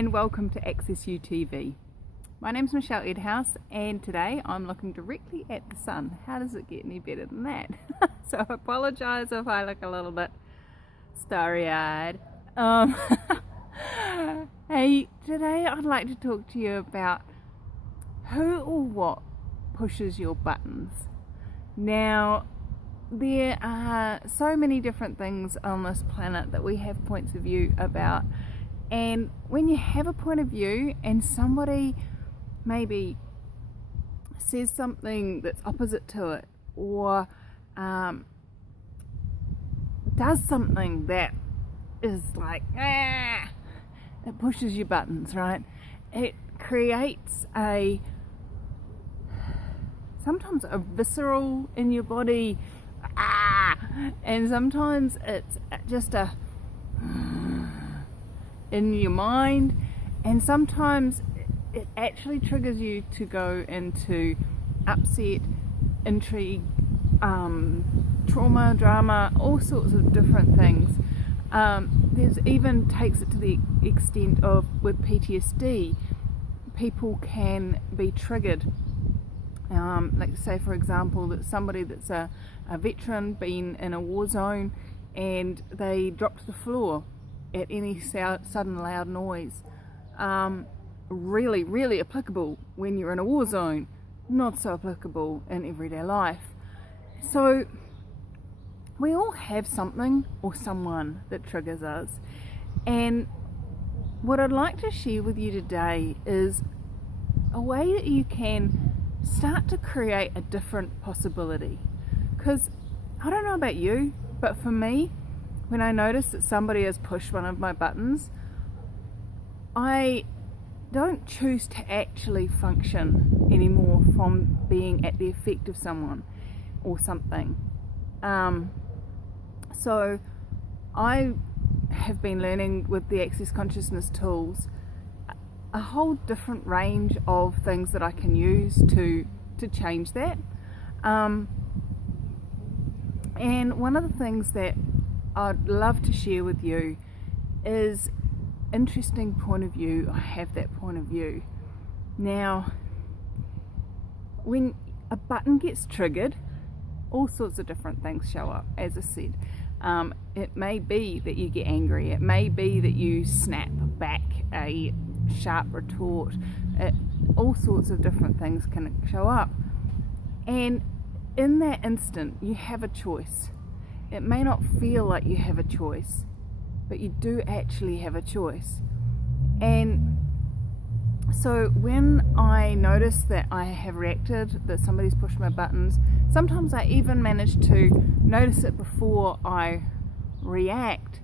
and welcome to Access UTV. My name's Michelle Edhouse and today I'm looking directly at the sun. How does it get any better than that? So I apologise if I look a little bit starry-eyed. Hey, today I'd like to talk to you about who or what pushes your buttons. Now, there are so many different things on this planet that we have points of view about, and when you have a point of view and somebody maybe says something that's opposite to it, or does something that is like it pushes your buttons, right? It creates sometimes a visceral in your body, and sometimes it's just a in your mind, and sometimes it actually triggers you to go into upset, intrigue, trauma, drama, all sorts of different things. There's even takes it to the extent of, with PTSD, people can be triggered. Like say for example that somebody that's a veteran been in a war zone and they drop to the floor at any sudden loud noise. Really applicable when you're in a war zone, not so applicable in everyday life. So we all have something or someone that triggers us, and what I'd like to share with you today is a way that you can start to create a different possibility. Because I don't know about you, but for me, when I notice that somebody has pushed one of my buttons, I don't choose to actually function anymore from being at the effect of someone or something. So I have been learning with the Access Consciousness tools a whole different range of things that I can use to change that. And one of the things that I'd love to share with you is interesting point of view. I have that point of view. Now, when a button gets triggered, all sorts of different things show up, as I said. It may be that you get angry, it may be that you snap back a sharp retort, all sorts of different things can show up. And in that instant, you have a choice. It may not feel like you have a choice, but you do actually have a choice. And so when I notice that I have reacted, that somebody's pushed my buttons, sometimes I even manage to notice it before I react,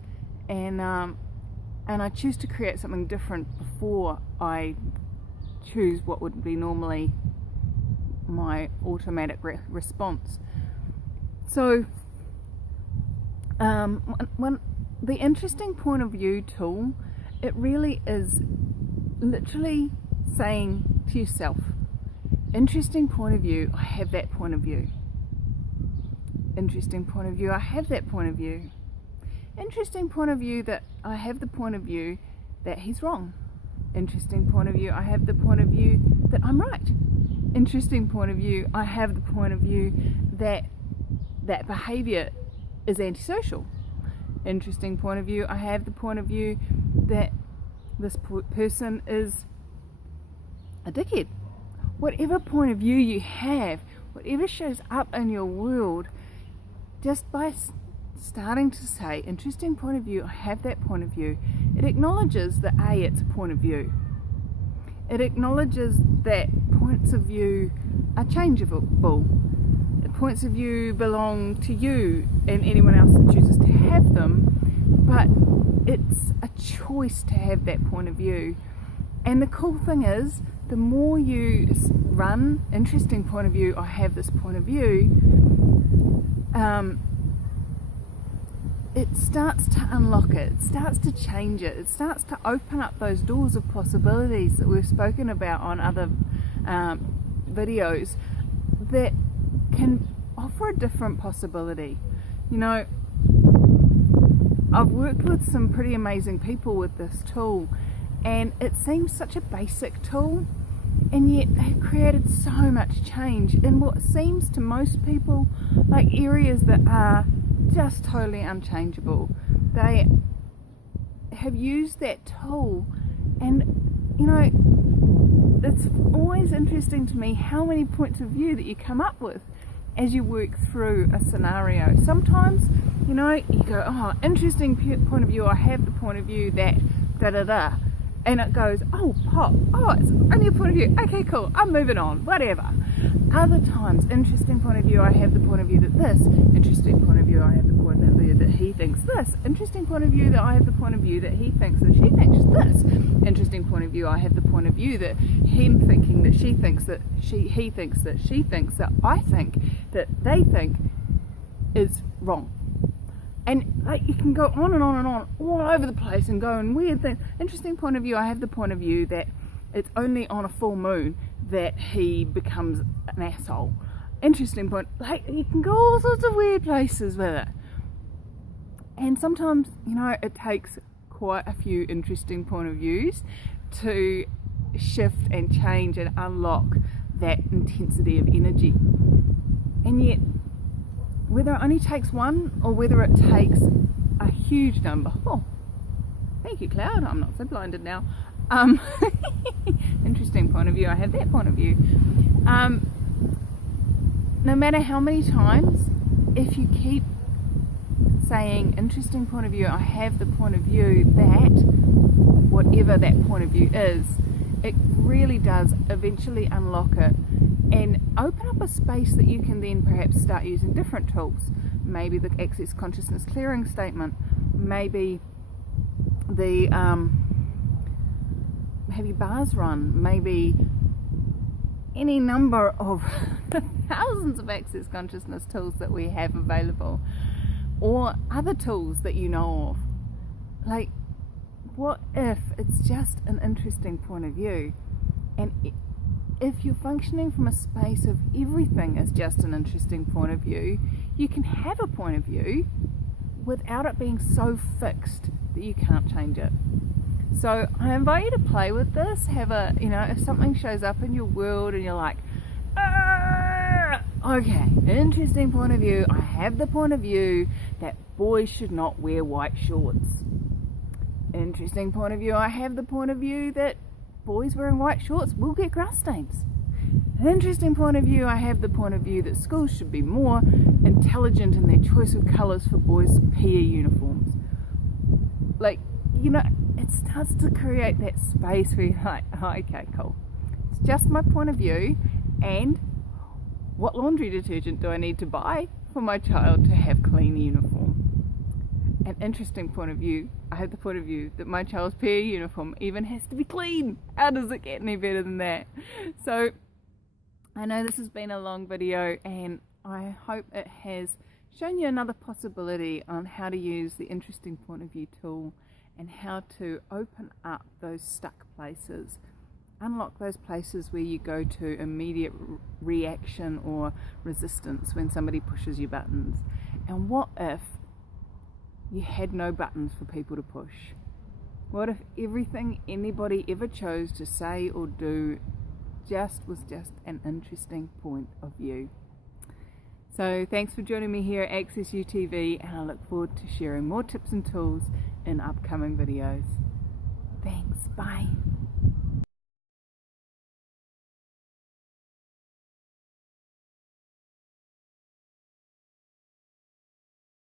and I choose to create something different before I choose what would be normally my automatic response. So the interesting point of view tool, it really is literally saying to yourself, interesting point of view, I have that point of view. Interesting point of view, I have that point of view. Interesting point of view that I have the point of view that he's wrong. Interesting point of view, I have the point of view that I'm right. Interesting point of view, I have the point of view that that behaviour is antisocial. Interesting point of view, I have the point of view that this person is a dickhead. Whatever point of view you have, whatever shows up in your world, just by starting to say, interesting point of view, I have that point of view, it acknowledges that it's a point of view. It acknowledges that points of view are changeable. Points of view belong to you and anyone else that chooses to have them, but it's a choice to have that point of view. And the cool thing is, the more you run interesting point of view, I have this point of view, it starts to unlock it, it starts to change it, it starts to open up those doors of possibilities that we've spoken about on other videos that can offer a different possibility. You know, I've worked with some pretty amazing people with this tool, And it seems such a basic tool, and yet they've created so much change in what seems to most people like areas that are just totally unchangeable. They have used that tool, and you know, it's always interesting to me how many points of view that you come up with as you work through a scenario. Sometimes, you know, you go, oh, interesting point of view, I have the point of view that da-da-da, and it goes, oh, pop, oh, it's only a point of view, okay, cool, I'm moving on, whatever. Other times, interesting point of view, I have the point of view that this, interesting point of view, I have the point of view that he thinks this, interesting point of view that I have the point of view that he thinks that she thinks this, interesting point of view, I have the point of view that him thinking that she thinks that he thinks that she thinks that I think that they think is wrong. And like, you can go on and on and on all over the place and go in weird things. Interesting point of view, I have the point of view that it's only on a full moon that he becomes an asshole. Interesting point, like, you can go all sorts of weird places with it. And sometimes, you know, it takes quite a few interesting point of views to shift and change and unlock that intensity of energy. And yet, whether it only takes one or whether it takes a huge number. Oh, thank you, Cloud. I'm not so blinded now. Interesting point of view. I have that point of view. No matter how many times, if you keep saying interesting point of view, I have the point of view that whatever that point of view is, it really does eventually unlock it and open up a space that you can then perhaps start using different tools. Maybe the Access Consciousness Clearing Statement, maybe the have your bars run, maybe any number of thousands of Access Consciousness tools that we have available, or other tools that you know of. Like, what if it's just an interesting point of view? And if you're functioning from a space of everything is just an interesting point of view, you can have a point of view without it being so fixed that you can't change it. So I invite you to play with this. Have a, you know, if something shows up in your world and you're like, okay, interesting point of view, I have the point of view that boys should not wear white shorts. Interesting point of view, I have the point of view that boys wearing white shorts will get grass stains. Interesting point of view, I have the point of view that schools should be more intelligent in their choice of colours for boys' PE uniforms. Like, you know, it starts to create that space where you're like, oh, okay, cool. It's just my point of view, and what laundry detergent do I need to buy for my child to have clean uniform? An interesting point of view, I have the point of view that my child's PE uniform even has to be clean. How does it get any better than that? So I know this has been a long video, and I hope it has shown you another possibility on how to use the interesting point of view tool and how to open up those stuck places, unlock those places where you go to immediate reaction or resistance when somebody pushes your buttons. And what if you had no buttons for people to push? What if everything anybody ever chose to say or do was just an interesting point of view? So thanks for joining me here at Access UTV, and I look forward to sharing more tips and tools in upcoming videos. Thanks, bye.